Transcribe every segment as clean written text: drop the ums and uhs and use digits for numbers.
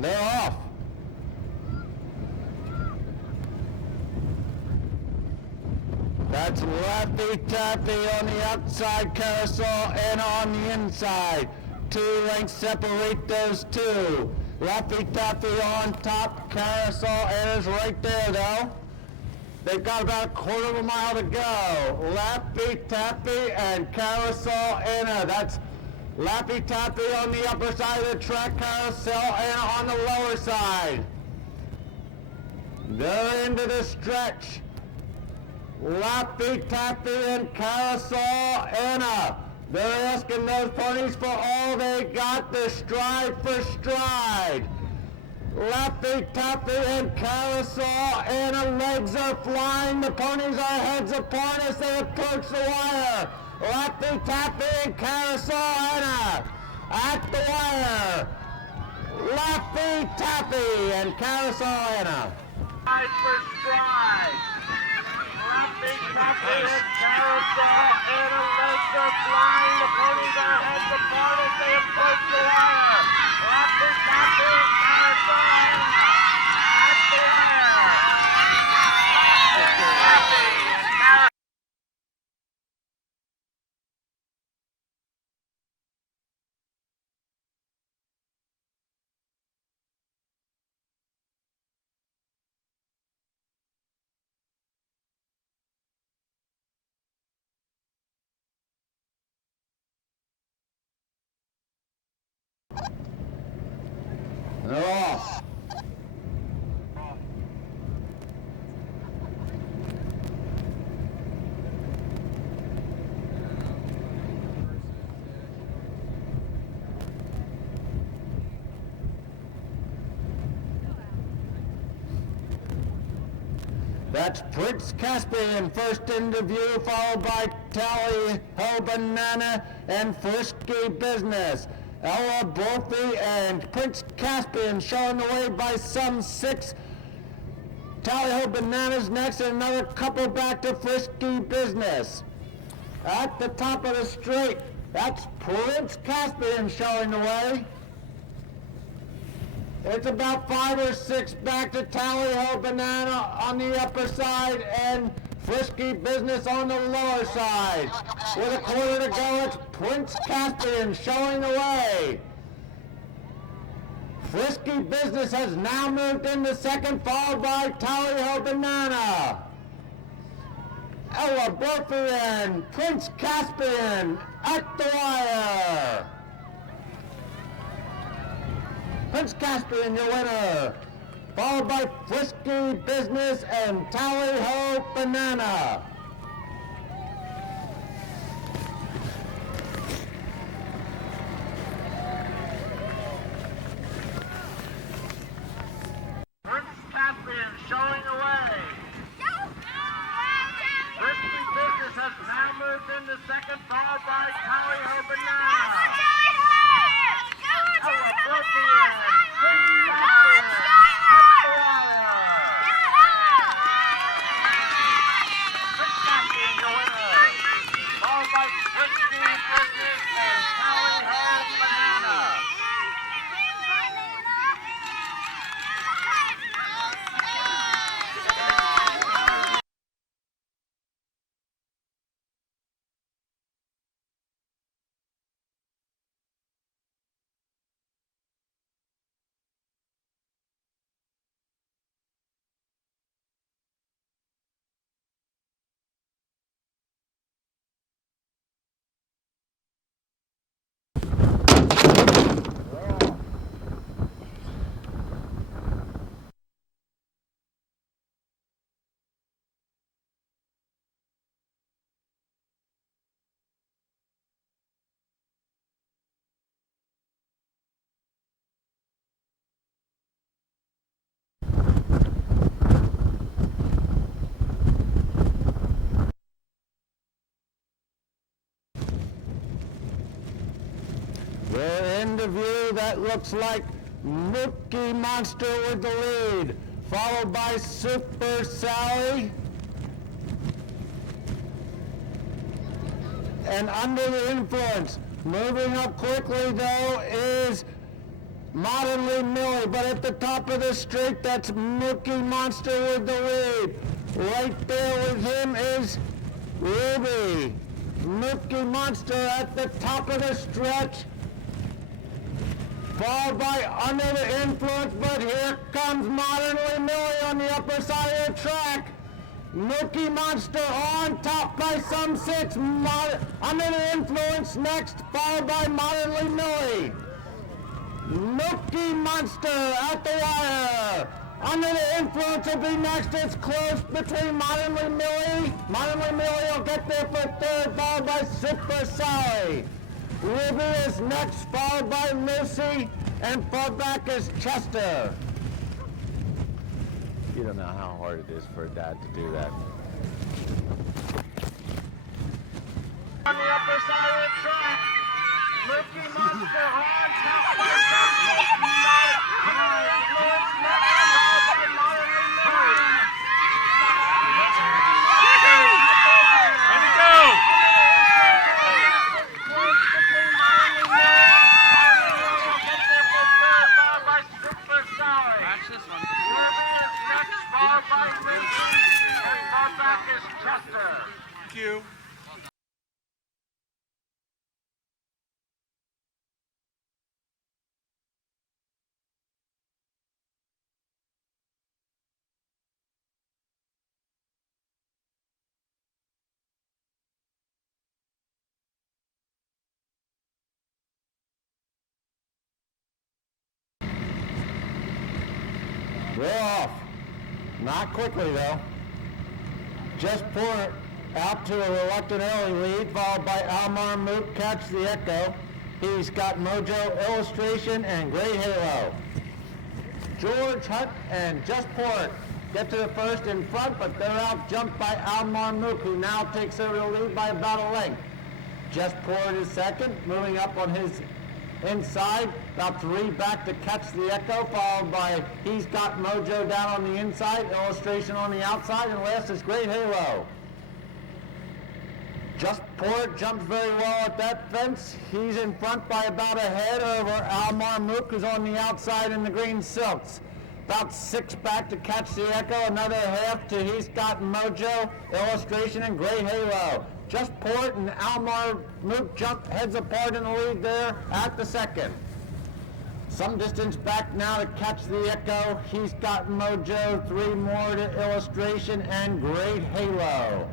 And they're off. That's Laffy Taffy on the outside carousel and on the inside. 2 lengths separate those two. Laffy Taffy on top, carousel is right there though. They've got about a quarter of a mile to go. Laffy Taffy and carousel Anna. That's Laffy Taffy on the upper side of the track, carousel Anna on the lower side. They're into the stretch. Laffy Taffy and carousel Anna. They're asking those ponies for all they got, the stride for stride. Laffy Taffy and carousel Anna, legs are flying, the ponies are heads apart as they approach the wire. Laffy Taffy and carousel Anna at the wire. Laffy Taffy and carousel Anna. Stride for stride. Laffy Taffy and carousel Anna, legs are flying, the ponies are heads apart as they approach the wire. Laffy Taffy and carousel Anna at the wire. Laffy Taffy and carousel. They're off. That's Prince Caspian, first interview, followed by Tally Ho Banana and Frisky Business. Ella Borthy and Prince Caspian showing the way by some 6. Tally Ho Bananas next, and another couple back to Frisky Business. At the top of the straight, that's Prince Caspian showing the way. It's about 5 or 6 back to Tally Ho Banana on the upper side and Frisky Business on the lower side. With a quarter to go, it's Prince Caspian showing the way. Frisky Business has now moved into second, followed by Tally Ho Banana. Ella Borthy and Prince Caspian at the wire. Prince Caspian, your winner, followed by Frisky Business and Tally Ho Banana. Prince Caspian showing the way. Frisky Business has now moved into second, followed by Tally Ho Banana. Ella Borthy and Prince Caspian at the wire. Prince Caspian, your winner, followed by Frisky Business and Tally Ho Banana. We're in the view. That looks like Mookie Monster with the lead, followed by Super Sally. And under the influence, moving up quickly though, is Modernly Millie, but at the top of the straight, that's Mookie Monster with the lead. Right there with him is Ruby. Mookie Monster at the top of the stretch, followed by Under the Influence, but here comes Modernly Millie on the upper side of the track. Mookie Monster on top by some 6. Under the Influence next, followed by Modernly Millie. Mookie Monster at the wire. Under the Influence will be next. It's close between Modernly Millie. Modernly Millie will get there for third, followed by Super Sally. Ruby is next, followed by Lucy, and far back is Chester. You don't know how hard it is for a dad to do that. On the upper side of the track, Mookie Monster on top by Thank you. We're off. Not quickly though. Just Port out to a reluctant early lead, followed by Almar Moot, Catch the Echo. He's got Mojo, Illustration, and Great Halo. George Hunt and Just Port get to the first in front, but they're out jumped by Almar Moot, who now takes over the lead by about a length. Just Port is second, moving up on his inside, about 3 back to Catch the Echo, followed by He's Got Mojo down on the inside, Illustration on the outside, and last is Great Halo. Just Port jumps very well at that fence. He's in front by about a head over Almar Mook, who's on the outside in the green silks. About 6 back to Catch the Echo, another half to He's Got Mojo, Illustration, and Great Halo. Just Port and Almar Mook jump heads apart in the lead there at the second. Some distance back now to Catch the Echo. He's Got Mojo, 3 more to Illustration, and Great Halo.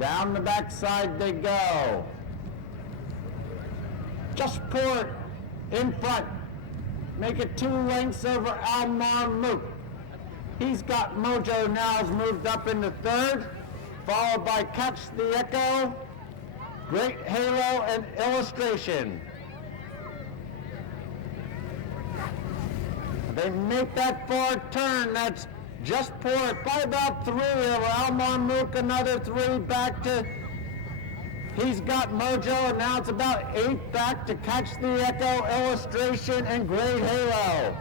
Down the backside they go. Just Port in front. Make it 2 lengths over Almar Mook. He's Got Mojo now has moved up into third, followed by Catch the Echo, Great Halo, and Illustration. They make that far turn. That's Just Port by about 3 over Almar Mook, another 3 back to He's Got Mojo, and now it's about 8 back to Catch the Echo, Illustration, and Great Halo.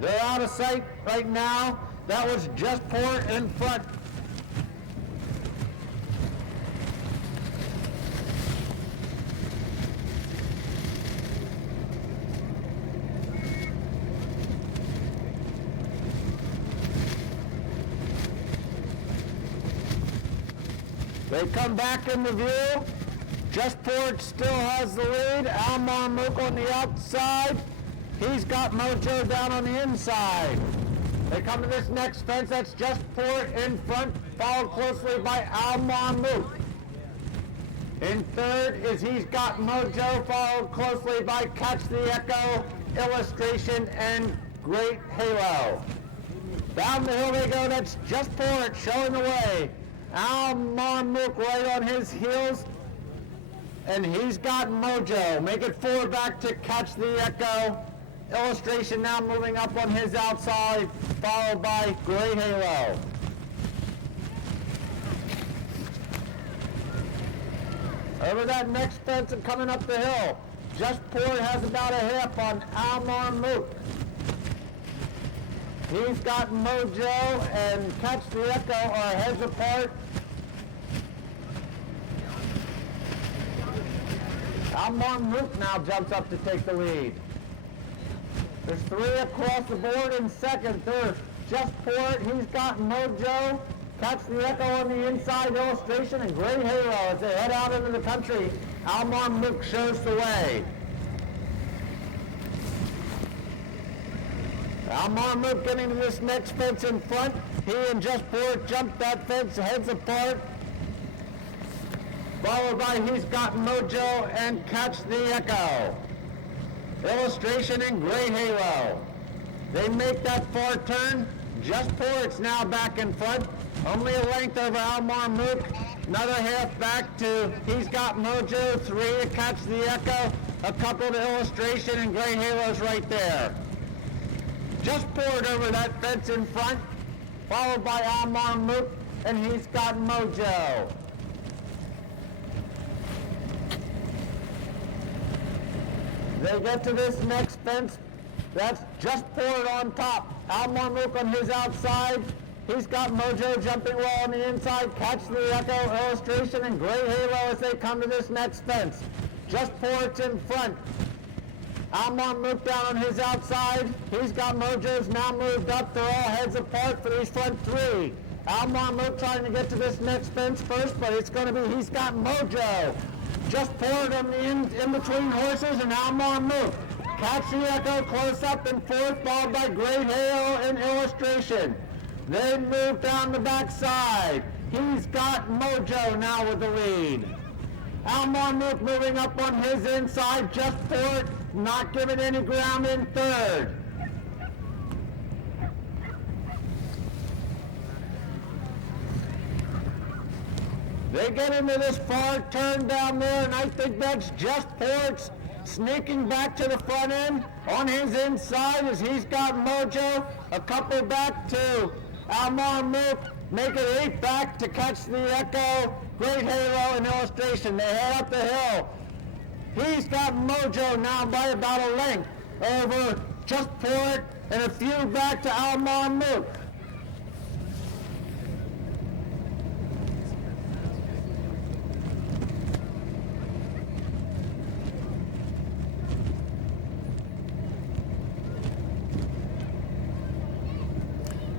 They're out of sight right now. That was Just Port in front. They come back into view. Just Port still has the lead. Almar Mook on the outside. He's Got Mojo down on the inside. They come to this next fence. That's Just Port in front, followed closely by Almar Mook. In third is He's Got Mojo, followed closely by Catch the Echo, Illustration, and Great Halo. Down the hill they go. That's Just Port showing the way. Almar Mook right on his heels, and He's Got Mojo. Make it 4 back to Catch the Echo. Illustration now moving up on his outside, followed by Great Halo. Over that next fence and coming up the hill, Just Port has about a half on Almar Mook. He's Got Mojo and Catch the Echo are heads apart. Almar Mook now jumps up to take the lead. There's 3 across the board in second. There's Just Port. He's got Mojo. Catch the Echo on the inside, Illustration, and Great Halo as they head out into the country. Almar Mook shows the way. Almar Mook getting to this next fence in front. He and Just Port jump that fence, heads apart. Followed by He's Got Mojo and Catch the Echo. Illustration and Great Halo. They make that far turn. Just Port's now back in front. Only a length over Almar Mook. Another half back to He's Got Mojo. 3 to Catch the Echo. A couple to Illustration and Great Halo's right there. Just Port over that fence in front. Followed by Almar Mook and He's Got Mojo. They get to this next fence. That's Just Port on top. Almar Mook on his outside. He's Got Mojo jumping well on the inside. Catch the Echo, Illustration, and Great Halo as they come to this next fence. Just Port's in front. Almar Mook down on his outside. He's Got Mojo's now moved up. They're all heads apart for these front 3. Almar Mook trying to get to this next fence first, but it's going to be He's Got Mojo. Just Port on the in between horses and Almar Mook. Catch the Echo close up in fourth, followed by Great Halo and Illustration. They move down the backside. He's Got Mojo now with the lead. Almar Mook moving up on his inside. Just Port not giving any ground in third. They get into this far turn down there, and I think that's Just Port's sneaking back to the front end. On his inside as He's Got Mojo. A couple back to Almar Mook. Make it 8 back to Catch the Echo. Great Halo and Illustration. They head up the hill. He's Got Mojo now by about a length over Just Port and a few back to Almar Mook.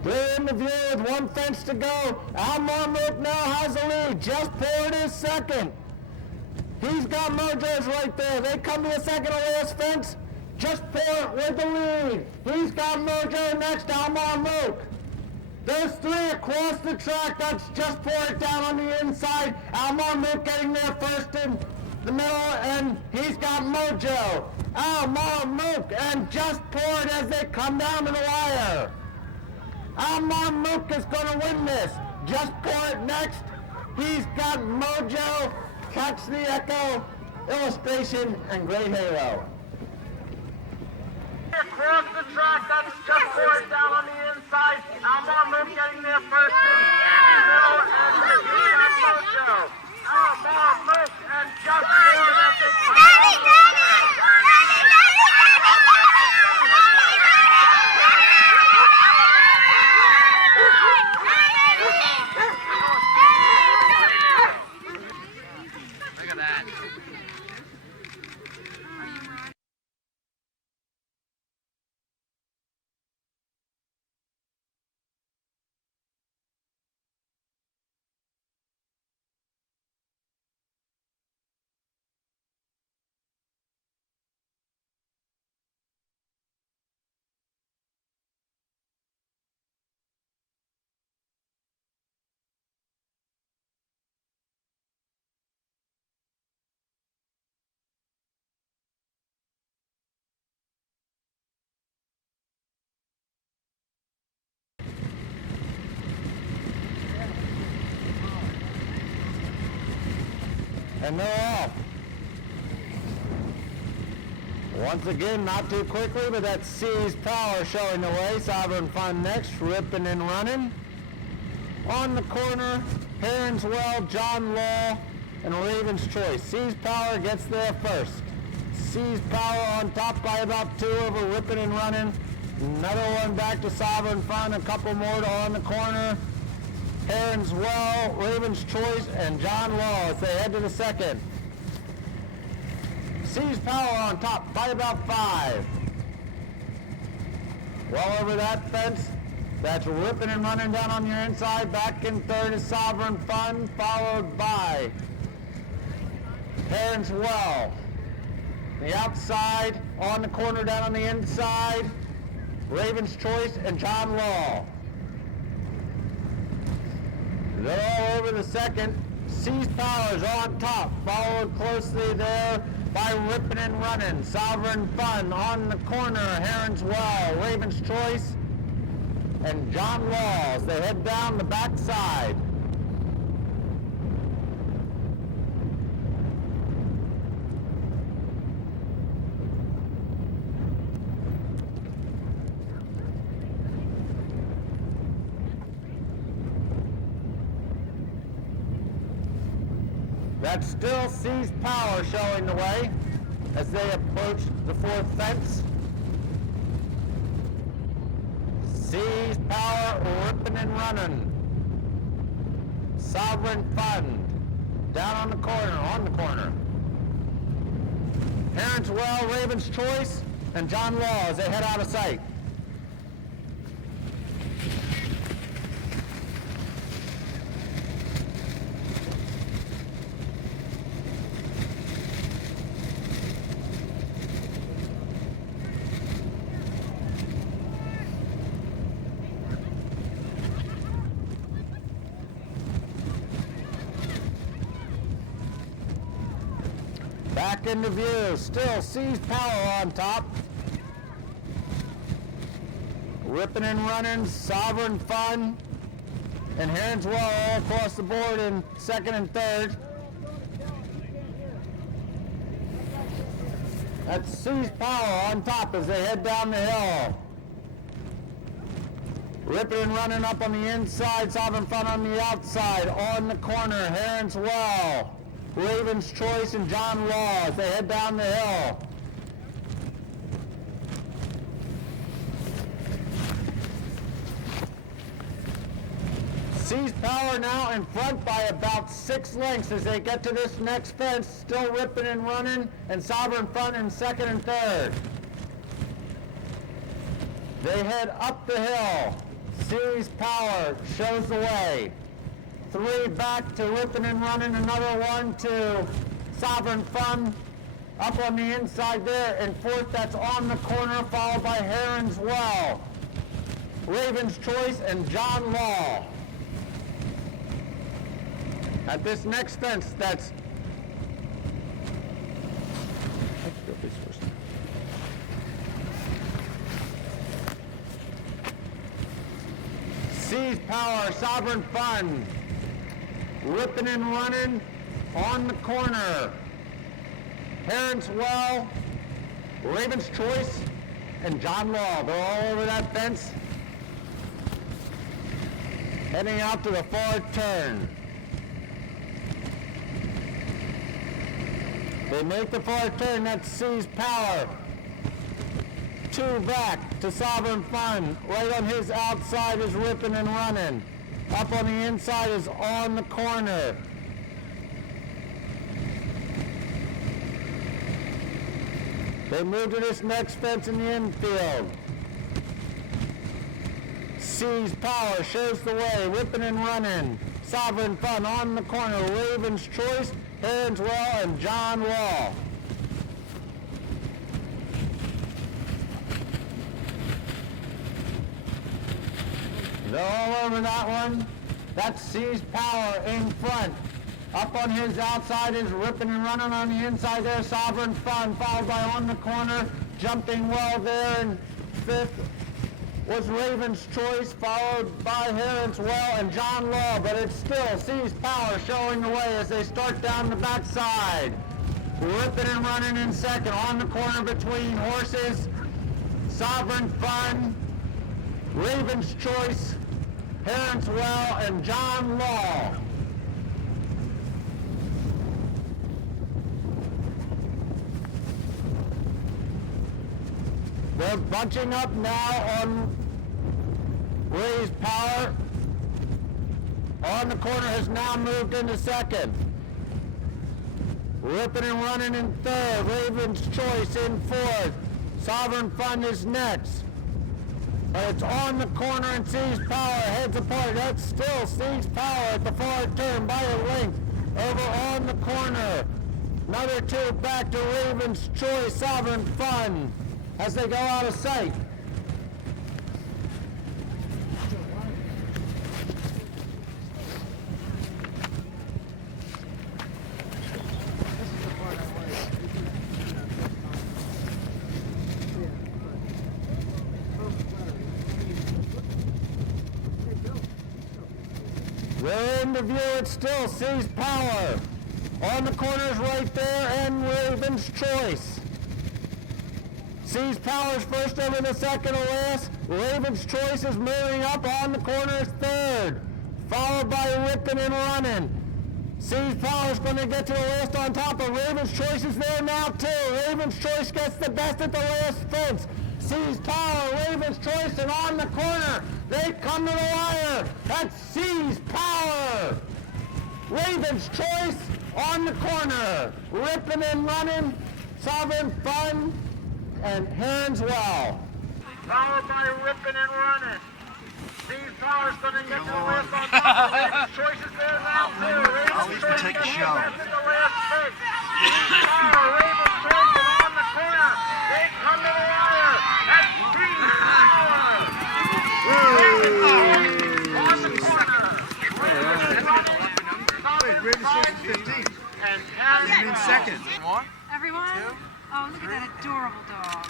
They're in the view with 1 fence to go. Almar Mook now has the lead. Just Port is second. He's Got Mojo's right there. They come to the second to last fence. Just Port with the lead. He's Got Mojo next. Almar Mook. There's 3 across the track. That's Just Port down on the inside. Almar Mook getting there first in the middle, and He's Got Mojo. Almar Mook and Just Port as they come down to the wire. Almar Mook is going to win this. Just Port next. He's Got Mojo. Catch the Echo, Illustration, and Great Halo. Across the track, that's Just Port down on the inside. Almar Mook getting there first in the middle, and He's Got Mojo. Almar Mook and Just Port as they come. And they're off. Once again, not too quickly, but that's Seas Power showing the way. Sovereign Fun next, ripping and running. On the corner, Heron's Well, John Law, and Raven's Choice. Seas Power gets there first. Seas Power on top by about 2 over ripping and running. Another one back to Sovereign Fun, a couple more to on the corner. Heron's Well, Raven's Choice, and John Law as they head to the second. Seas Power on top by about 5. Well over that fence. That's Ripping and Running down on your inside. Back in third is Sovereign Fun, followed by Heron's Well. The outside, on the corner down on the inside, Raven's Choice and John Law. They're all over the second. Seas Powers on top, followed closely there by Ripping and Running. Sovereign Fun on the corner, Heron's Well, Raven's Choice, and John Law as they head down the backside. That's still Seas Power showing the way as they approach the fourth fence. Seas Power, Ripping and Running. Sovereign Fun, down on the corner. Heron's Well, Raven's Choice, and John Law as they head out of sight. Back into view, still Seas Power on top. Ripping and Running, Sovereign Fun, and Heron's Well all across the board in second and third. That's Seas Power on top as they head down the hill. Ripping and Running up on the inside, Sovereign Fun on the outside, on the corner, Heron's Well, Raven's Choice, and John Law as they head down the hill. Seas Power now in front by about 6 lengths as they get to this next fence, still Ripping and Running, and Sovereign Fun in second and third. They head up the hill. Seas Power shows the way. 3 back to Ripping and Running, another 1 to Sovereign Fun. Up on the inside there, and fourth that's on the corner, followed by Heron's Well, Raven's Choice, and John Law. At this next fence, that's Seas Power, Sovereign Fun, Ripping and Running on the corner, Heron's Well, Raven's Choice, and John Law. They're all over that fence, heading out to the far turn. They make the far turn, that's Seas Power. 2 back to Sovereign Fun. Right on his outside is Ripping and Running. Up on the inside is on the corner. They move to this next fence in the infield. Seas Power shows the way, Ripping and Running. Sovereign Fun on the corner, Raven's Choice, Heron's Well, and John Law. They're all over that one. That's Seas Power in front. Up on his outside is Ripping and Running. On the inside there, Sovereign Fun, followed by on the corner, Jumping Well there, and fifth was Raven's Choice, followed by Heron's Well and John Law, but it's still Seas Power showing the way as they start down the backside. Ripping and Running in second, on the corner between horses, Sovereign Fun, Raven's Choice, Heron's Well, and John Law. They're bunching up now on Ray's Power. On the corner has now moved into second. Ripping and Running in third. Raven's Choice in fourth. Sovereign Fun is next. but it's on the corner and sees power, heads apart. That's still sees power at the far turn by a length over on the corner. Another two back to Raven's Choice, Sovereign Fun as they go out of sight. We're in the view, it still sees power. On the corners right there, and Raven's Choice. Sees Power's first over the second to last. Raven's Choice is moving up on the corners third, followed by Rippin' and Runnin'. Sees Power's going to get to the last on top, but Raven's Choice is there now too. Raven's Choice gets the best at the last fence. Sees Power, Raven's Choice, and on the corner, they come to the wire. That's Sees Power. Raven's Choice on the corner. Rippin' and Runnin', Sovereign Fun, and Heron's Well. Followed by Rippin' and Runnin'. Sees Power's going to get to the last on top. Raven's Choice is there now too. Raven's Choice gets the best at the last fence. Sees Power, Raven's Choice, and on the corner, they come to the wire. That's Sees Power. On the corner. Raven's Choice is 15. And I'm in second. Everyone? Oh, look at that adorable dog.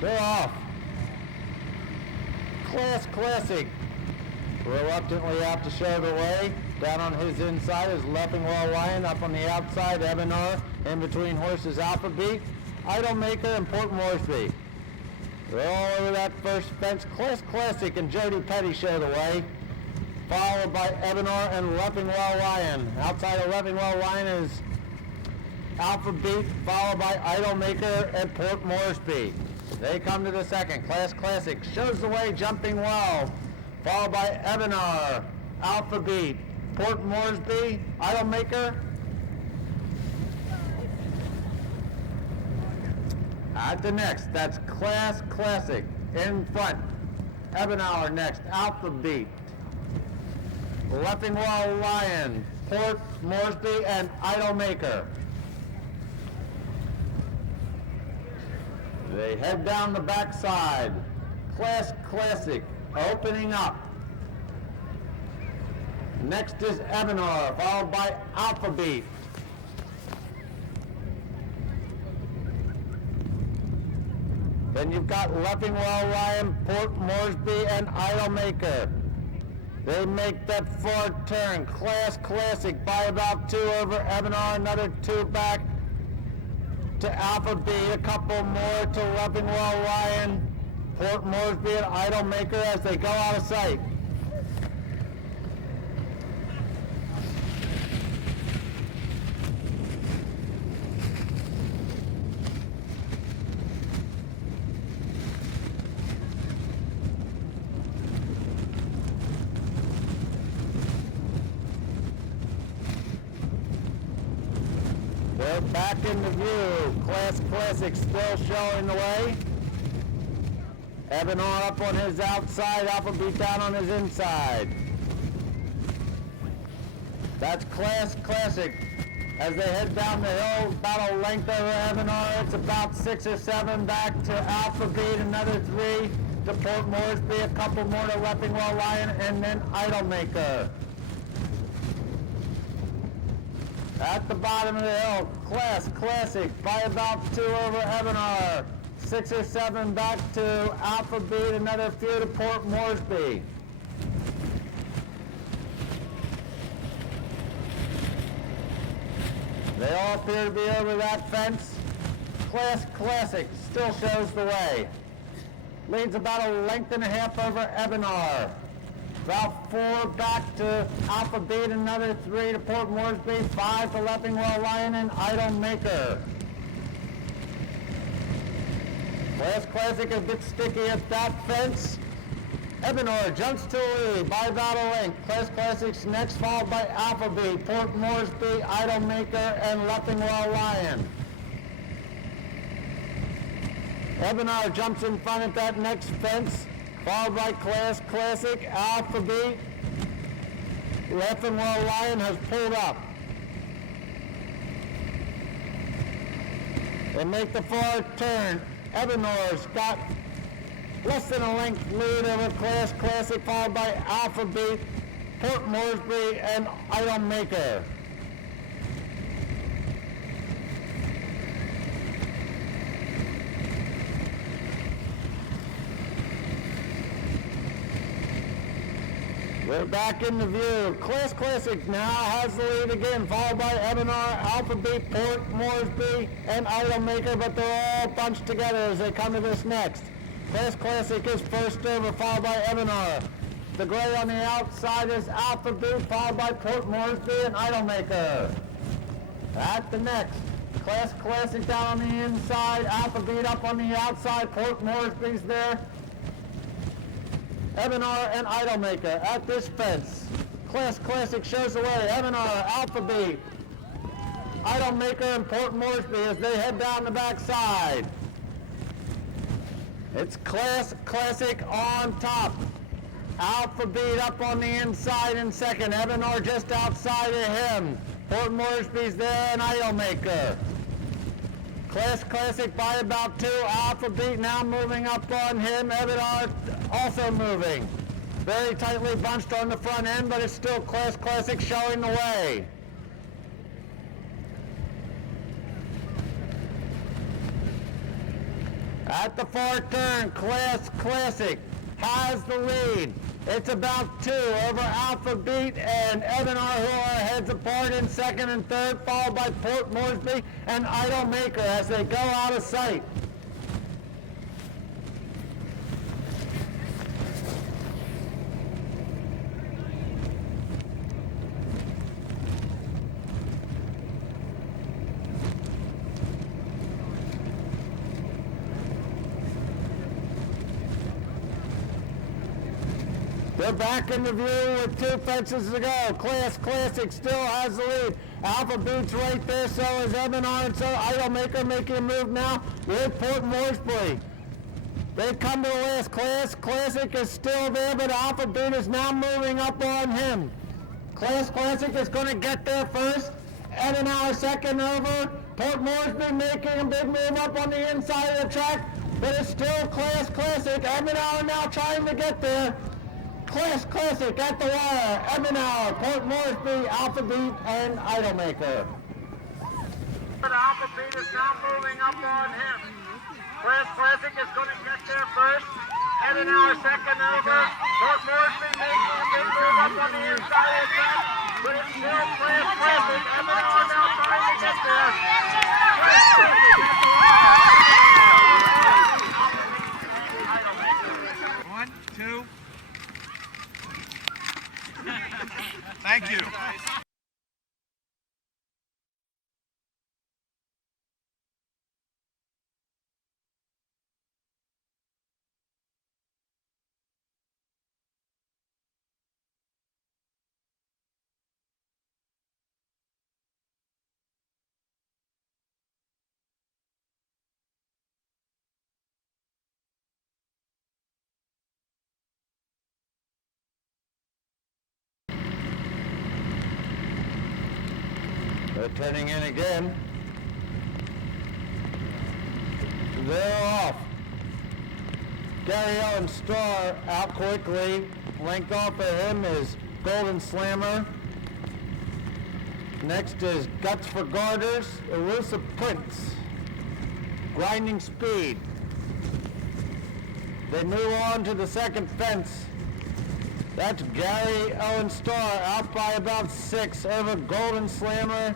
They're off. Classic. Reluctantly out to show the way. Down on his inside is Leffingwell Lion. Up on the outside, Ebenar. In between horses, Alpha Beat, Idolmaker, and Port Moresby. They're all over that first fence. Classic and Jody Petty show the way. Followed by Ebenar and Leffingwell Lion. Outside of Leffingwell Lion is Alpha Beat, followed by Idolmaker and Port Moresby. They come to the second. Classic shows the way, jumping well. Followed by Ebenar, Alpha Beat, Port Moresby, Idolmaker. At the next, that's Classic in front. Ebenar next, Alpha Beat, Leffingwell Lion, Port Moresby, and Idolmaker. They head down the backside. Classic, opening up. Next is Ebenar, followed by Alpha Beat. Then you've got Leffingwell Lion, Port Moresby, and Idolmaker. They make that forward turn. Classic by about 2 over Ebenar, another 2 back to Alpha B, a couple more to Leffingwell Lion, Port Moresby, and Idolmaker as they go out of sight. They're back in the view. Classic still showing the way. Ebenar up on his outside, Alpha Beat down on his inside. That's Classic as they head down the hill, about a length over Ebenar. It's about 6 or 7 back to Alpha Beat, another 3 to Port Moresby, a couple more to Leffingwell Lion, and then Idolmaker. At the bottom of the hill, Classic by about 2 over Ebenar. 6 or 7 back to Alpha Beat, another few to Port Moresby. They all appear to be over that fence. Class Classic still shows the way. Leads about a length and a half over Ebenar. About 4 back to Alpha Beat, another 3 to Port Moresby, 5 to Leffingwell Lion and Idol Maker. Class Classic a bit sticky at that fence. Ebenor jumps to the lead by about a length. Class Classic's next, followed by Alpha Beat, Port Moresby, Idol Maker, and Leffingwell Lion. Ebenor jumps in front at that next fence, followed by Class Classic, Alpha Beat. Leffingwell Lion has pulled up. They make the far turn. Ebenor's got less than a length lead over Class Classic, followed by Alpha Beat, Port Moresby, and Idol Maker. We're back in the view. Class Classic now has the lead again, followed by Ebenar, Alpha Beat, Port Moresby, and Idol Maker, but they're all bunched together as they come to this next. Class Classic is first over, followed by Ebenar. The gray on the outside is Alpha Beat, followed by Port Moresby and Idol Maker. At the next, Class Classic down on the inside, Alpha Beat up on the outside, Port Moresby's there. Ebenar and Idol Maker at this fence. Class Classic shows the way. Ebenar, Alpha Beat, Idol Maker, and Port Moresby as they head down the backside. It's Class Classic on top. Alpha Beat up on the inside in second. Ebenar just outside of him. Port Moresby's there and Idol Maker. Class Classic by about 2. Alpha Beat now moving up on him. Ebenar also moving. Very tightly bunched on the front end, but it's still Class Classic showing the way. At the far turn, Class Classic has the lead. It's about 2 over Alpha Beat and Ebenar, who are heads apart in second and third, followed by Port Moresby and Idol Maker as they go out of sight. They're back in the view with 2 fences to go. Class Classic still has the lead. Alpha Beat's right there, so is Ebenar, and so Idol Maker making a move now with Port Moresby. They come to the last. Class Classic is still there, but Alpha Beat is now moving up on him. Class Classic is going to get there first. Ebenar second over. Port Moresby making a big move up on the inside of the track, but it's still Class Classic. Ebenar now trying to get there. Class Classic at the wire. Ebenar, Port Moresby, Alpha Beat, and Idol Maker. Alpha Beat is now moving up on him. Class Classic is going to get there first. Ebenar second over. Port Moresby making a big move up on the inside of the track, but it's still Class Classic. Ebenar now trying to get there. Class Classic at the wire. 1, 2. Thank you. They're turning in again. They're off. Gary Owen Starr out quickly. Length off of him is Golden Slammer. Next is Guts for Garters, Elusive Prince, Grinding Speed. They move on to the second fence. That's Gary Owen Starr out by about 6 over Golden Slammer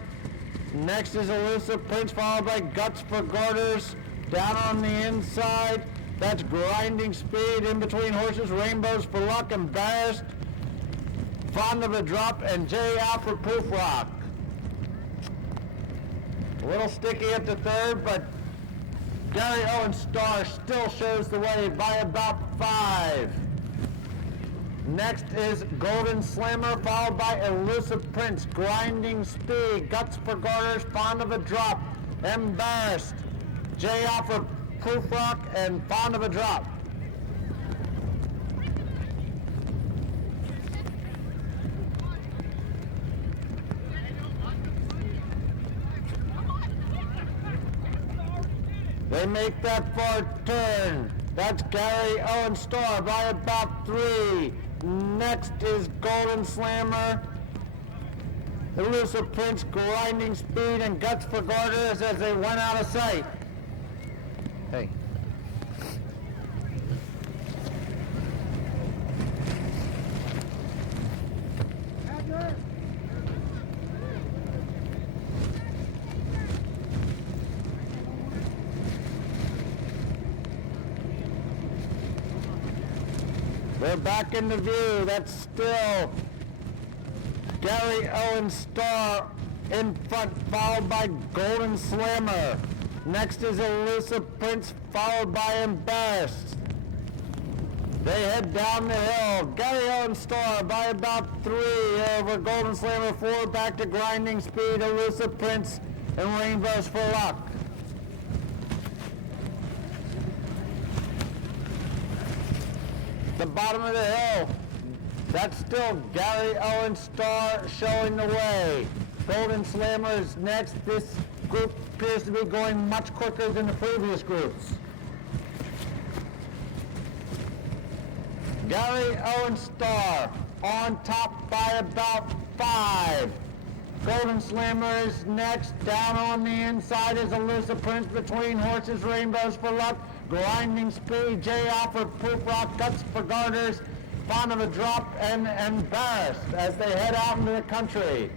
Next is Elusive Prince, followed by Guts for Garters. Down on the inside, that's Grinding Speed. In between horses, Rainbows for Luck, Embarrassed, Fond of a Drop, and J out for Proof Rock. A little sticky at the third, but Gary Owen Star still shows the way by about 5. Next is Golden Slammer, followed by Elusive Prince, Grinding Speed, Guts for Garters, Fond of a Drop, Embarrassed, J out for Proof Rock, and Fond of a Drop. They make that far turn. That's Gary Owen Star by about 3. Next is Golden Slammer, Elusive Prince, Grinding Speed, and Guts for Garters as they went out of sight. Hey. They're back into view. That's still Gary Owen Star in front, followed by Golden Slammer. Next is Elusive Prince, followed by Embarrassed. They head down the hill. Gary Owen Star by about 3 over Golden Slammer, 4 back to Grinding Speed, Elusive Prince, and Rainbows for Luck. The bottom of the hill, that's still Gary Owen Star showing the way. Golden Slammer is next. This group appears to be going much quicker than the previous groups. Gary Owen Star on top by about 5. Golden Slammer is next. Down on the inside is Elusive Prince, between horses, Rainbows for Luck, Grinding Speed, J out for Proof Rock, Guts for Garters, Fond of a Drop, and Embarrassed as they head out into the country.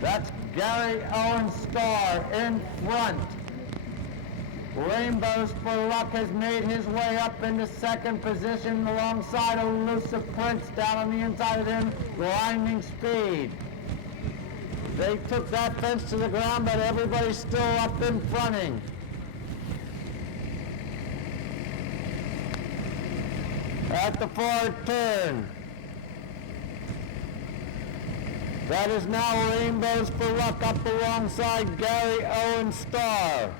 That's Gary Owen Star in front. Rainbows for Luck has made his way up into second position alongside Elusive Prince. Down on the inside of him, Grinding Speed. They took that fence to the ground, but everybody's still up in fronting. At the far turn, that is now Rainbows for Luck up alongside Gary Owen Star.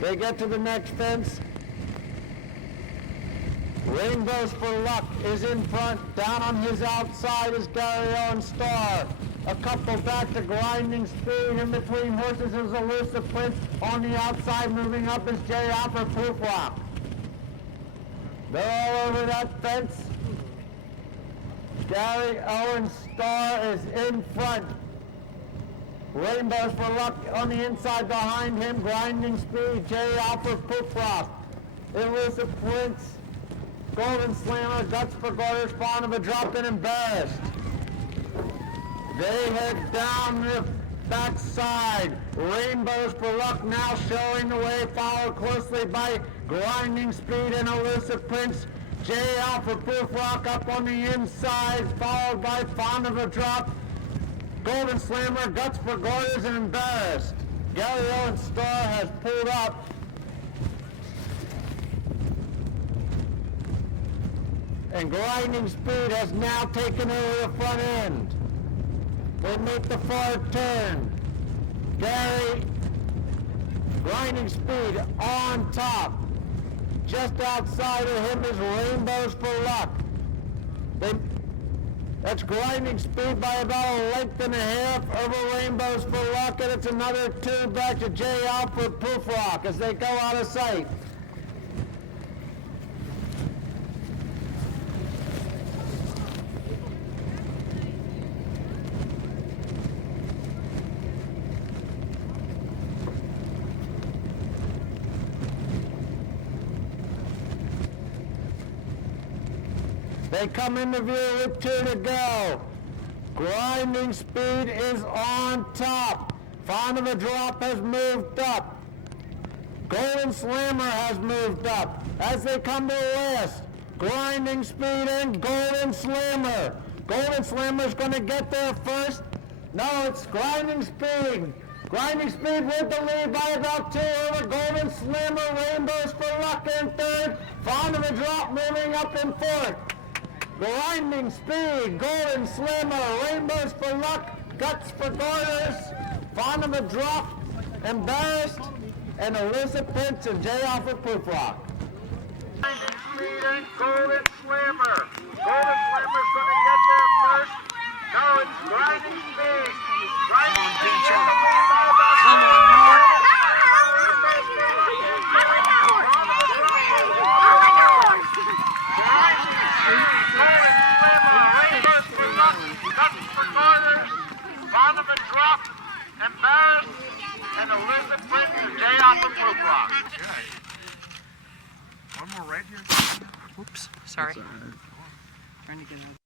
They get to the next fence. Rainbows for Luck is in front. Down on his outside is Gary Owen Star. A couple back to Grinding Speed. In between horses is Elusive Prince. On the outside, moving up is J out for Proof Rock. They're all over that fence. Gary Owen Star is in front. Rainbows for Luck on the inside behind him. Grinding Speed, J out for Proof Rock. Elusive Prince, Golden Slammer, Guts for Garters, Fond of a Drop, and Embarrassed. They head down the backside. Rainbows for Luck now showing the way, followed closely by Grinding Speed and Elusive Prince. J out for Proof Rock up on the inside, followed by Fond of a Drop, Golden Slammer, Guts for Garters, and Embarrassed. Gary Owen Star has pulled up. And Grinding Speed has now taken over the front end. They make the far turn. Grinding Speed on top. Just outside of him is Rainbows for Luck. That's Grinding Speed by about a length and a half over Rainbows for Luck, and it's another 2 back to J out for Proof Rock as they go out of sight. They come into view with 2 to go. Grinding Speed is on top. Fond of a Drop has moved up. Golden Slammer has moved up. As they come to the last, Grinding Speed and Golden Slammer. Golden Slammer's going to get there first. No, it's Grinding Speed. Grinding Speed with the lead by about 2 over Golden Slammer. Rainbows for Luck in third. Fond of a Drop moving up in fourth. Grinding Speed, Golden Slammer, Rainbows for Luck, Guts for Garters, Fond of a Drop, Embarrassed, and Elizabeth Pence and Jay off of Proof Rock. Grinding Speed and Golden Slammer. Golden Slammer's going to get there first. No, it's Grinding Speed. Grinding Speed in the lead by about 2. Come on, Mark. Drop, Embarrassed, and Elizabeth Prince and Jay off of Blue Rock. Okay. One more right here. Oops, sorry. Trying to get out.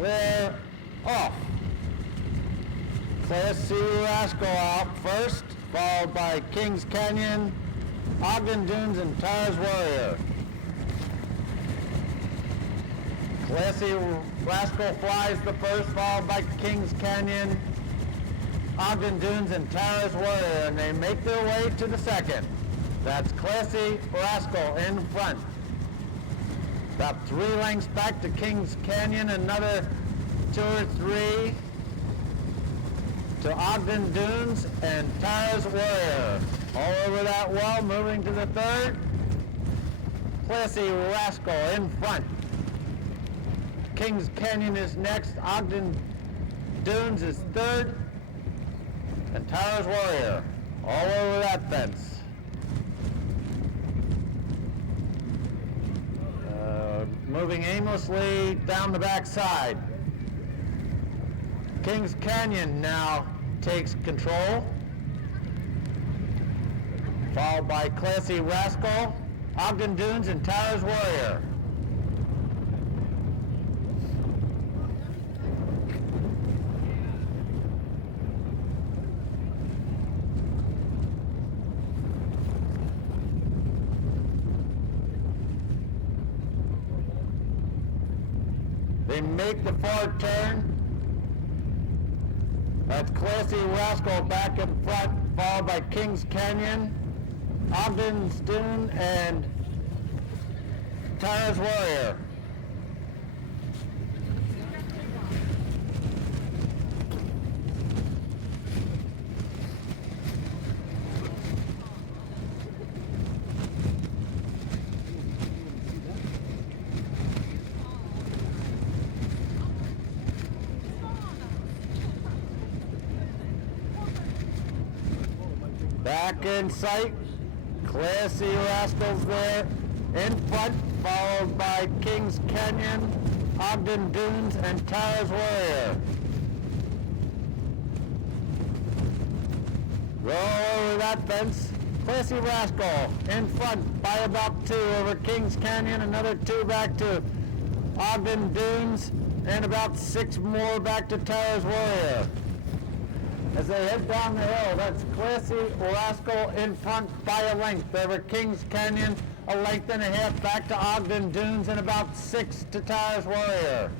We're off. Class C Rascal out first, followed by Kings Canyon, Ogden Dunes, and Tars Warrior. Class C Rascal flies the first, followed by Kings Canyon, Ogden Dunes, and Tars Warrior, and they make their way to the second. That's Class C Rascal in front. About 3 lengths back to Kings Canyon, another 2 or 3 to Ogden Dunes and Tars Warrior. All over that well, moving to the third. Classy Rascal in front. Kings Canyon is next. Ogden Dunes is third. And Tars Warrior. All over that fence. Moving aimlessly down the backside. Kings Canyon now takes control, followed by Classy Rascal, Ogden Dunes, and Tars Warrior. They make the forward turn. That's Classy Rascal back in front, followed by Kings Canyon, Ogden Dune, and Tars Warrior. Back in sight, Classy Rascals there in front, followed by Kings Canyon, Ogden Dunes, and Tars Warrior. Roll over that fence, Classy Rascal in front by about 2 over Kings Canyon, another 2 back to Ogden Dunes, and about 6 more back to Tars Warrior. As they head down the hill, that's Classy Rascal in front by a length over Kings Canyon, a length and a half back to Ogden Dunes, and about 6 to Tars Warrior.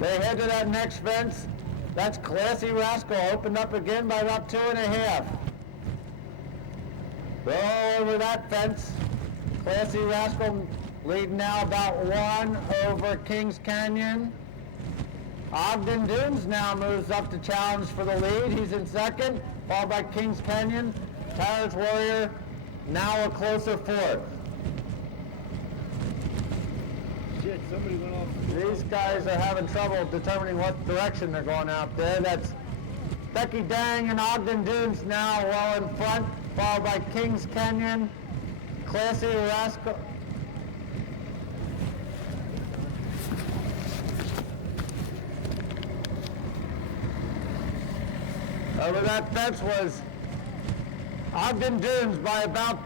They head to that next fence. That's Classy Rascal, opened up again by about 2.5. Go over that fence. Classy Rascal lead now about 1 over Kings Canyon. Ogden Dunes now moves up to challenge for the lead. He's in second, followed by Kings Canyon. Tars Warrior now a closer fourth. Shit, somebody went off. These guys are having trouble determining what direction they're going out there. That's Becky Dang and Ogden Dunes now well in front, followed by Kings Canyon, Classy Rascal. Over that fence was Ogden Dunes by about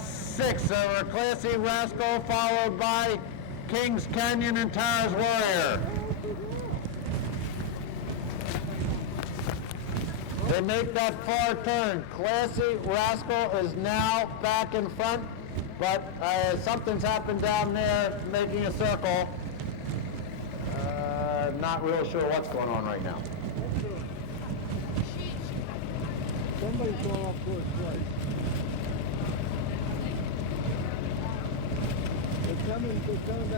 6 over Classy Rascal, followed by Kings Canyon and Towers Warrior. They make that far turn. Classy Rascal is now back in front, but something's happened down there making a circle. Not real sure what's going on right now. Somebody's going off course twice.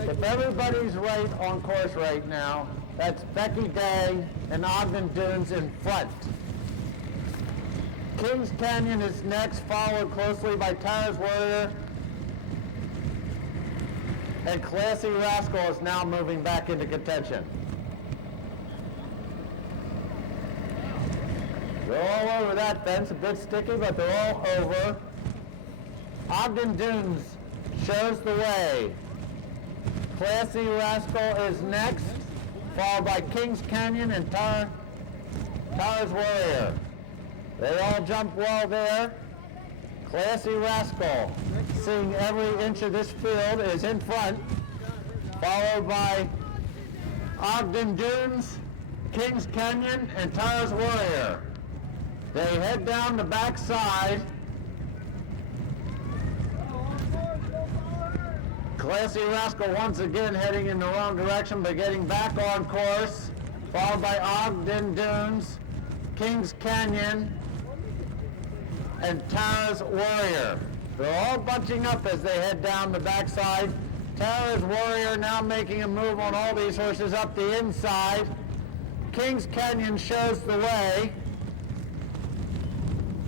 If everybody's right on course right now, that's Becky Day and Ogden Dunes in front. Kings Canyon is next, followed closely by Towers Warrior. And Classy Rascal is now moving back into contention. They're all over that fence, a bit sticky, but they're all over. Ogden Dunes shows the way. Classy Rascal is next, followed by Kings Canyon and Towers Warrior. They all jump well there. Classy Rascal, seeing every inch of this field, is in front, followed by Ogden Dunes, Kings Canyon, and Towers Warrior. They head down the back side. Classy Rascal once again heading in the wrong direction, but getting back on course, followed by Ogden Dunes, Kings Canyon, and Towers Warrior. They're all bunching up as they head down the backside. Towers Warrior now making a move on all these horses up the inside. Kings Canyon shows the way.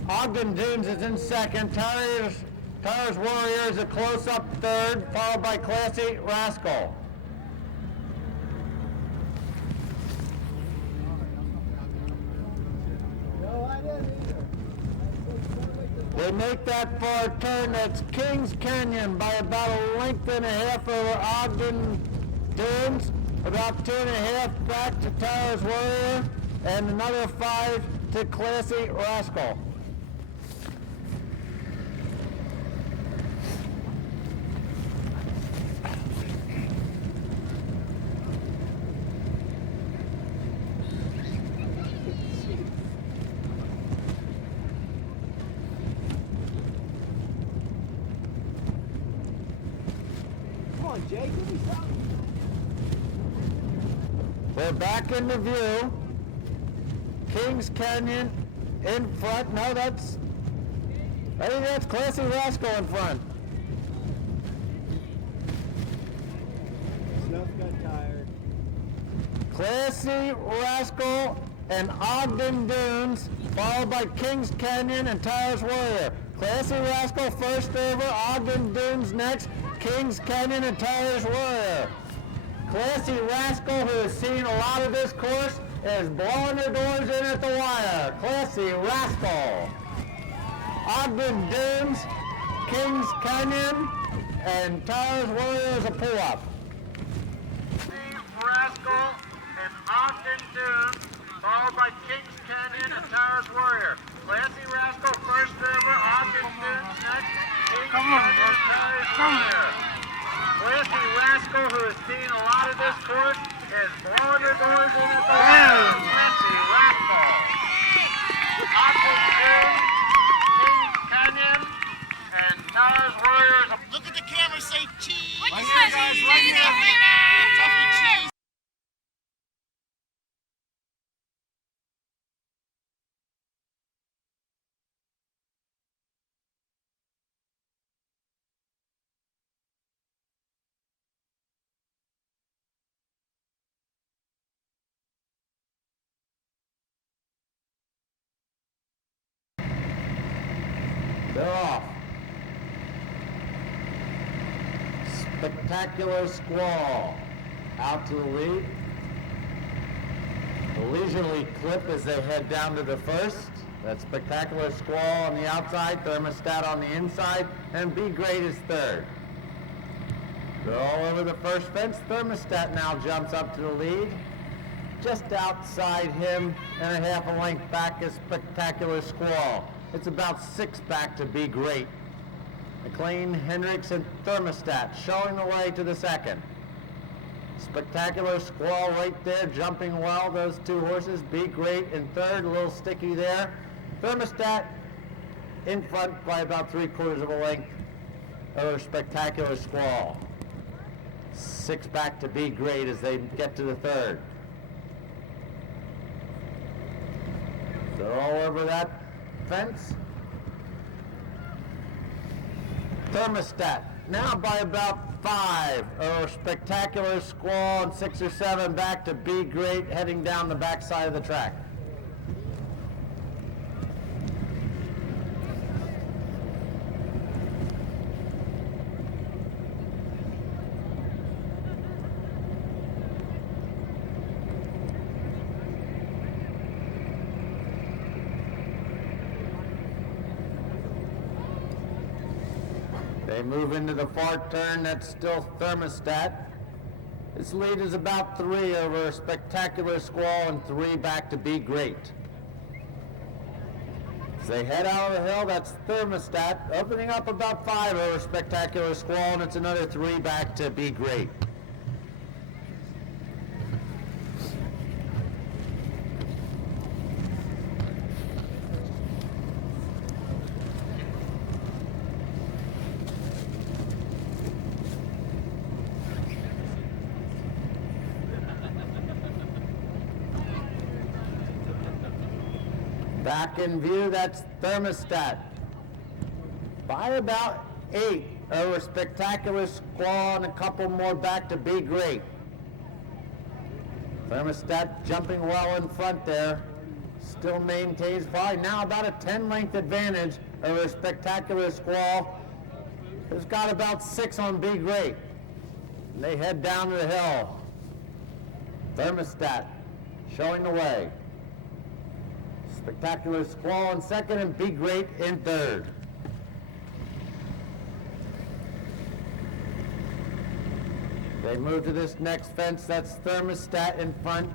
Ogden Dunes is in second. Towers Warrior is a close-up third, followed by Classy Rascal. They make that far turn. That's Kings Canyon by about a length and a half over Ogden Dunes, about 2.5 back to Towers Warrior, and another 5 to Classy Rascal. We're back into view. Kings Canyon in front. No, I think that's Classy Rascal in front. Snuff got tired. Classy Rascal and Ogden Dunes, followed by Kings Canyon and Towers Warrior. Classy Rascal first over, Ogden Dunes next, Kings Canyon and Towers Warrior. Classy Rascal, who has seen a lot of this course, is blowing their doors in at the wire. Classy Rascal. Ogden Dunes, Kings Canyon, and Towers Warrior is a pull-up. Rascal and Ogden Dunes, followed by Kings Canyon and Towers Warrior. Classy Rascal first over, Ogden Dunes next, Kings Canyon and Towers Warrior. Classy Rascal, who has seen a lot of this course, is blowing their doors in at the wire. Classy Rascal. Ogden Dunes, Kings Canyon, and Towers Warrior. Look at the camera, say cheese! Right here, guys, right here. Cheese! Spectacular Squall out to the lead. A leisurely clip as they head down to the first. That's Spectacular Squall on the outside, Thermostat on the inside, and Be Great is third. They're all over the first fence. Thermostat now jumps up to the lead. Just outside him and a half a length back is Spectacular Squall. It's about 6 back to Be Great. McLean, Hendricks, and Thermostat showing the way to the second. Spectacular Squall right there, jumping well, those two horses. Be Great in third, a little sticky there. Thermostat in front by about 3/4 of a length over Spectacular Squall. 6 back to Be Great as they get to the third. They're all over that fence. Thermostat now by about 5 over Spectacular Squall and 6 or 7 back to Be Great heading down the backside of the track. They move into the far turn. That's still Thermostat. Its lead is about 3 over Spectacular Squall and 3 back to Be Great. As they head out of the hill, that's Thermostat opening up about 5 over Spectacular Squall, and it's another 3 back to Be Great. Back in view, that's Thermostat. By about 8 over Spectacular Squall and a couple more back to Be Great. Thermostat jumping well in front there. Still maintains probably now about a 10-length advantage over Spectacular Squall. Who's got about 6 on Be Great. And they head down to the hill. Thermostat showing the way. Spectacular Squall in second and Be Great in third. They move to this next fence. That's Thermostat in front.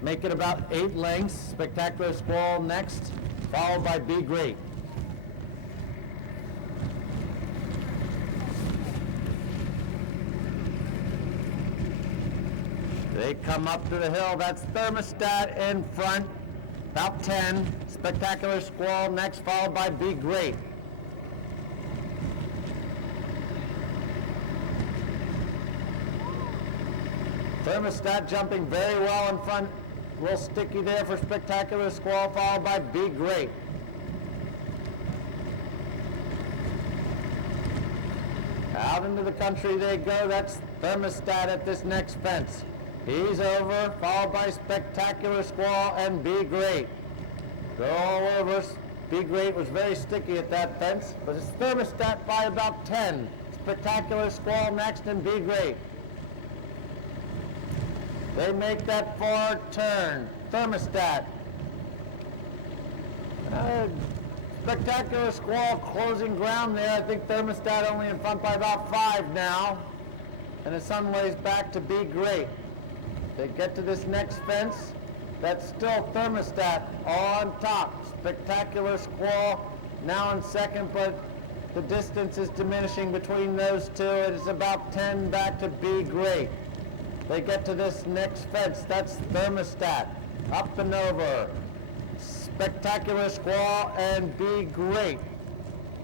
Make it about 8 lengths. Spectacular Squall next, followed by Be Great. They come up to the hill. That's Thermostat in front. About 10. Spectacular Squall next, followed by Be Great. Thermostat jumping very well in front. A little sticky there for Spectacular Squall, followed by Be Great. Out into the country they go. That's Thermostat at this next fence. He's over, followed by Spectacular Squall and Be Great. They're all over. Be Great was very sticky at that fence, but it's Thermostat by about 10. Spectacular Squall next and Be Great. They make that far turn. Thermostat. Spectacular Squall closing ground there. I think Thermostat only in front by about 5 now. And it's some ways back to Be Great. They get to this next fence. That's still Thermostat on top. Spectacular Squall now in second, but the distance is diminishing between those two. It is about 10 back to Be Great. They get to this next fence. That's Thermostat. Up and over. Spectacular Squall and Be Great.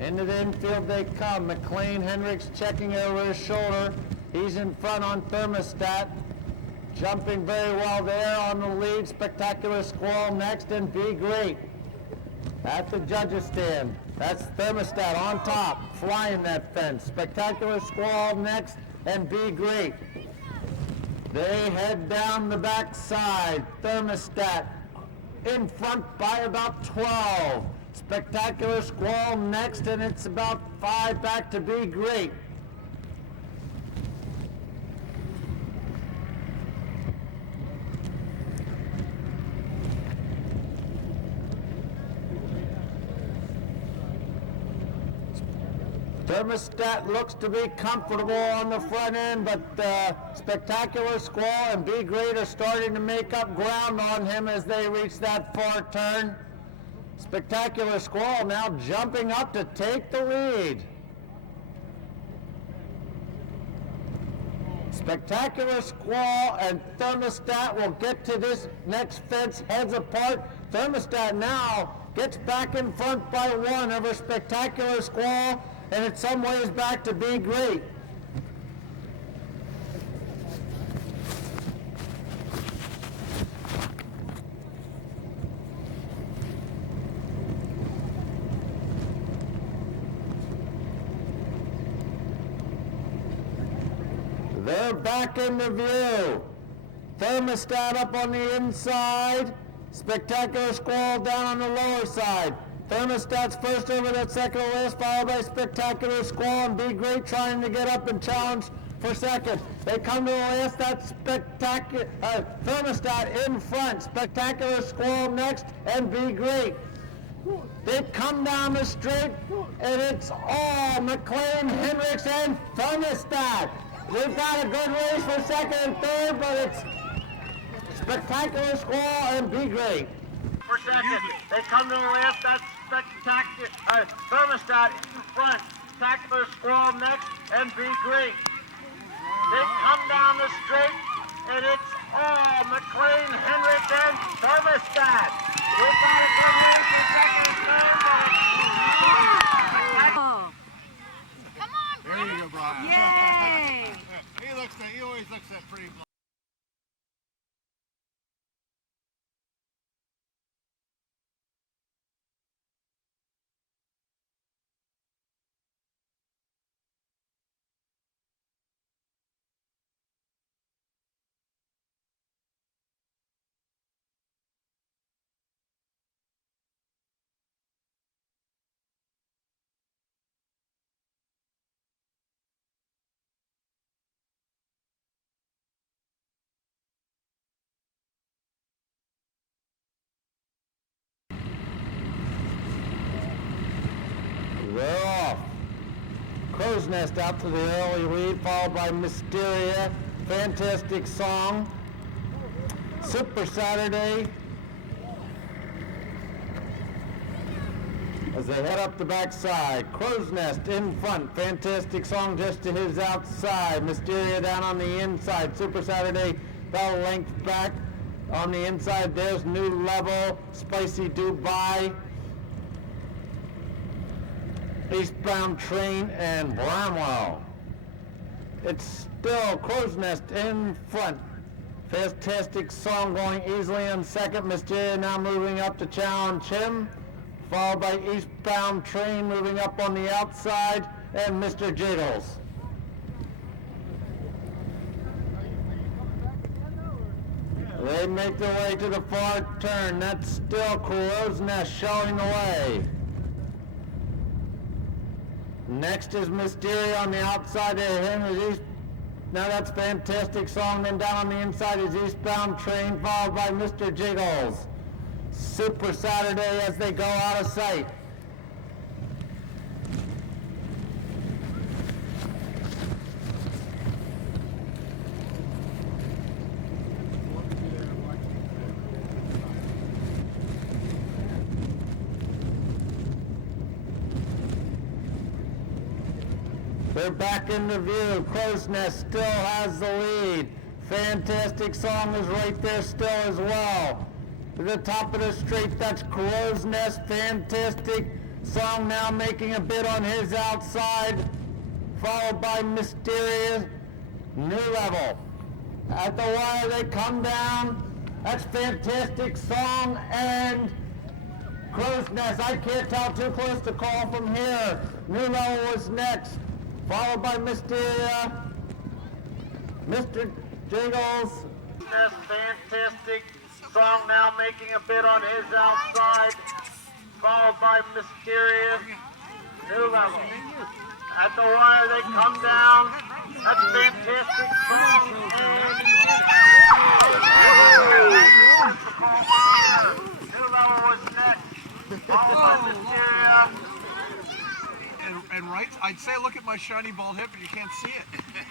Into the infield they come. McLean Hendricks checking over his shoulder. He's in front on Thermostat. Jumping very well there on the lead. Spectacular Squall next and Be Great. At the judges stand. That's Thermostat on top, flying that fence. Spectacular Squall next and Be Great. They head down the backside. Thermostat in front by about 12. Spectacular Squall next, and it's about 5 back to Be Great. Thermostat looks to be comfortable on the front end, but Spectacular Squall and Be Great are starting to make up ground on him as they reach that far turn. Spectacular Squall now jumping up to take the lead. Spectacular Squall and Thermostat will get to this next fence heads apart. Thermostat now gets back in front by one over Spectacular Squall, and it's some ways back to Be Great. They're back into view. Thermostat up on the inside. Spectacular Squall down on the lower side. Thermostat's first over that second list, followed by Spectacular Squall and Be Great trying to get up and challenge for second. They come to the last. That's Thermostat in front. Spectacular Squall next and Be Great. They come down the straight, and it's all McLean, Hendricks, and Thermostat. They've got a good race for second and third, but it's Spectacular Squall and Be Great. For second, they come to the last. That's Thermostat in front. Spectacular Squall next, and Be Great. They come down the straight, and it's all McLean, Hendricks, and Thermostat. We've got a good race for second and third, but Oh, Come on, There you go, Brian. yay! He always looks that pretty. They're off. Crow's Nest out to the early lead, followed by Mysteria. Fantastic Song. Super Saturday. As they head up the backside. Crow's Nest in front. Fantastic Song just to his outside. Mysteria down on the inside. Super Saturday about a length back. On the inside, there's New Level. Spicy Dubai. Eastbound Train and Bramwell. It's still Crow's Nest in front. Fantastic Song going easily in second. Mysteria now moving up to challenge him. Followed by Eastbound Train moving up on the outside and Mr. Jiggles. They make their way to the far turn. That's still Crow's Nest showing the way. Next is Mysteria on the outside of him. Now that's Fantastic Song. Then down on the inside is Eastbound Train, followed by Mr. Jiggles. Super Saturday as they go out of sight. They're back into view. Crow's Nest still has the lead. Fantastic Song is right there still as well. To the top of the straight, that's Crow's Nest. Fantastic Song now making a bid on his outside, followed by Mysterious New Level. At the wire they come down. That's Fantastic Song and Crow's Nest. I can't tell too close to call from here. New Level was next, followed by Mysteria, Mr. Jiggles. That's Fantastic Song now making a bid on his outside, followed by Mysterious New Level. At the wire they come down. That's Fantastic Song and New Level was next, followed by Mysteria. and right. I'd say look at my shiny bald head, but you can't see it.